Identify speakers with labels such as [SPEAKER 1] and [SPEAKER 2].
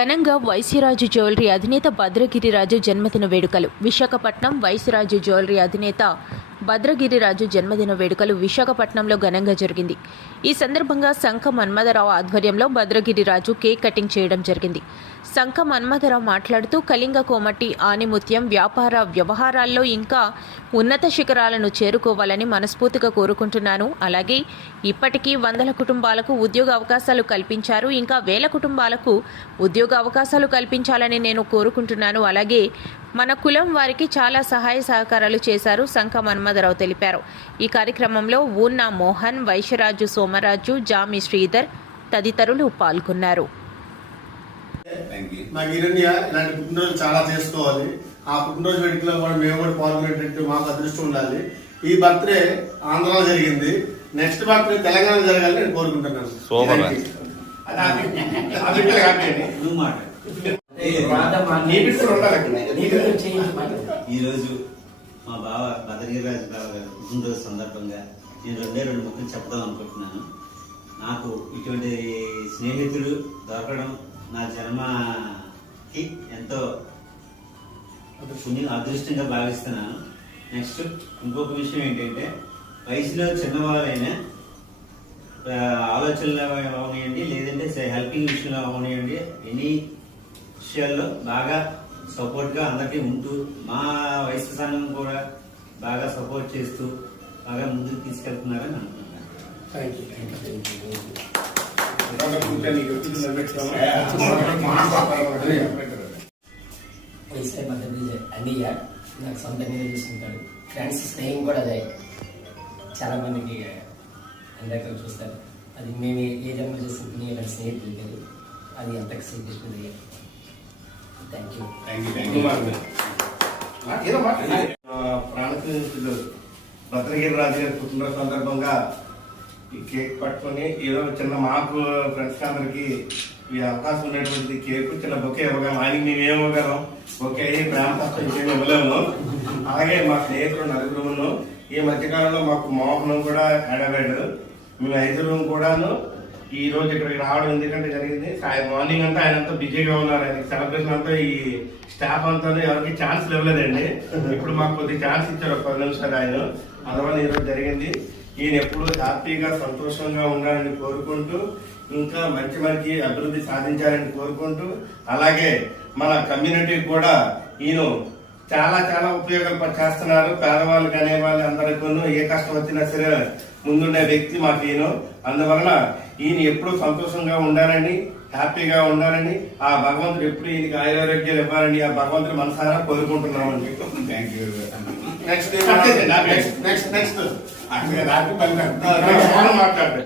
[SPEAKER 1] ఘనంగా వైశ్యరాజు జ్యువెలరీ అధినేత భద్రగిరిరాజు జన్మదిన వేడుకలు. విశాఖపట్నం వైశ్యరాజు జ్యువెలరీ అధినేత భద్రగిరిరాజు జన్మదిన వేడుకలు విశాఖపట్నంలో ఘనంగా జరిగింది. ఈ సందర్భంగా సంఖ మన్మథరావు ఆధ్వర్యంలో భద్రగిరిరాజు కేక్ కటింగ్ చేయడం జరిగింది. సంఖ మన్మథరావు మాట్లాడుతూ కళింగ కోమటి ఆనిముత్యం వ్యాపార వ్యవహారాల్లో ఇంకా ఉన్నత శిఖరాలను చేరుకోవాలని మనస్ఫూర్తిగా కోరుకుంటున్నాను. అలాగే ఇప్పటికీ వందల కుటుంబాలకు ఉద్యోగ అవకాశాలు కల్పించారు. ఇంకా వేల కుటుంబాలకు ఉద్యోగ అవకాశాలు కల్పించాలని నేను కోరుకుంటున్నాను. అలాగే మన కులం వారికి చాలా సహాయ సహకారాలు చేశారు సంఖ మన్మథరావు తెలిపారు. ఈ కార్యక్రమంలో ఊన్నా మోహన్ వైశ్యరాజు సోమరాజు జామి శ్రీధర్ తదితరులు పాల్గొన్నారు.
[SPEAKER 2] థ్యాంక్ యూ
[SPEAKER 3] నాకు హిరణ్య ఇలాంటి పుట్టినరోజు చాలా చేసుకోవాలి. ఆ పుట్టినరోజు వేడుకలో కూడా మేము కూడా పాల్గొనేటట్టు మాకు అదృష్టం ఉండాలి. ఈ బర్త్డే ఆంధ్రాలో జరిగింది. నెక్స్ట్ బర్త్డే తెలంగాణ జరగాలని నేను కోరుకుంటున్నాను.
[SPEAKER 2] ఈరోజు మా బావ భద్రగిరిరాజు బావ గారు పుట్టినరోజు సందర్భంగా నేను రెండే రెండు ముక్కలు చెప్దాం అనుకుంటున్నాను. నాకు ఇటువంటి స్నేహితుడు దొరకడం నా జన్మకి ఎంతో పుణ్యం అదృష్టంగా భావిస్తున్నాను. నెక్స్ట్ ఇంకొక విషయం ఏంటంటే వయసులో చిన్నవాళ్ళైనా ఆలోచనలు అవనివ్వండి లేదంటే హెల్పింగ్ విషయంలో అవనివ్వండి ఎనీ విషయాల్లో బాగా సపోర్ట్గా అందరికీ ఉంటూ మా వయసు సంఘం కూడా బాగా సపోర్ట్ చేస్తూ బాగా ముందుకు తీసుకెళ్తున్నారని అనుకుంటున్నాను
[SPEAKER 3] నీకు
[SPEAKER 4] అన్నయ్య సొంతంగా చూసుకుంటాడు ఫ్రెండ్స్ స్నేహం కూడా అదే చాలా మందికి అందాక చూస్తారు అది మేము ఏ- జన్మ చేసుకుంటున్నాం ఇక్కడ స్నేహితులు అది అంతకు శ్రీకృష్ణుడు
[SPEAKER 3] ప్రాణప్రతిష్ఠులు భద్రగిరి రాజు గారి పుట్టినరోజు సందర్భంగా ఈ కేక్ పట్టుకొని ఏదో చిన్న మాకు ఫ్రెండ్స్ అందరికి ఈ అవకాశం ఉన్నటువంటి కేక్ చిన్న బొకే ఇవ్వగలం. ఆయనకి మేము ఏమి ఇవ్వగలం? బొకే అయ్యి ప్రేమ తప్ప ఇంకేమి ఇవ్వలేము. అలాగే మా స్నేహితులు నలుగురును. ఈ మధ్యకాలంలో మాకు మోహనం కూడా యాడ్ అయ్యాడు మేము ఐదుగురు కూడాను ఈ రోజు ఇక్కడికి రావడం ఎందుకంటే జరిగింది. మార్నింగ్ అంతా ఆయన అంతా బిజీగా ఉన్నారు. ఆయన సెలబ్రేషన్ అంతా ఈ స్టాఫ్ అంతా ఎవరికి ఛాన్స్ ఇవ్వలేదండి. ఇప్పుడు మాకు కొద్ది ఛాన్స్ ఇచ్చారు ఒక పది నిమిషాలు ఆయన. అందువల్ల ఈ రోజు జరిగింది. ఈయన ఎప్పుడు హ్యాపీగా సంతోషంగా ఉండాలని కోరుకుంటూ ఇంకా మంచి మంచి అభివృద్ధి సాధించాలని కోరుకుంటూ అలాగే మన కమ్యూనిటీ కూడా ఈయన చాలా చాలా ఉపయోగాలు చేస్తున్నారు పేదవాళ్ళు కానీ వాళ్ళు అందరికీ ఏ కష్టం వచ్చినా సరే ముందుండే వ్యక్తి మాకు ఈయన. అందువలన ఈయన ఎప్పుడూ సంతోషంగా ఉండాలని హ్యాపీగా ఉండాలని ఆ భగవంతుడు ఎప్పుడు ఈయనకి ఆయురారోగ్యాలు ఇవ్వాలని ఆ భగవంతుడు మనసారా కోరుకుంటున్నామండి
[SPEAKER 2] thank you
[SPEAKER 3] next next next next
[SPEAKER 2] అక్కడ
[SPEAKER 3] మాట్లాడు.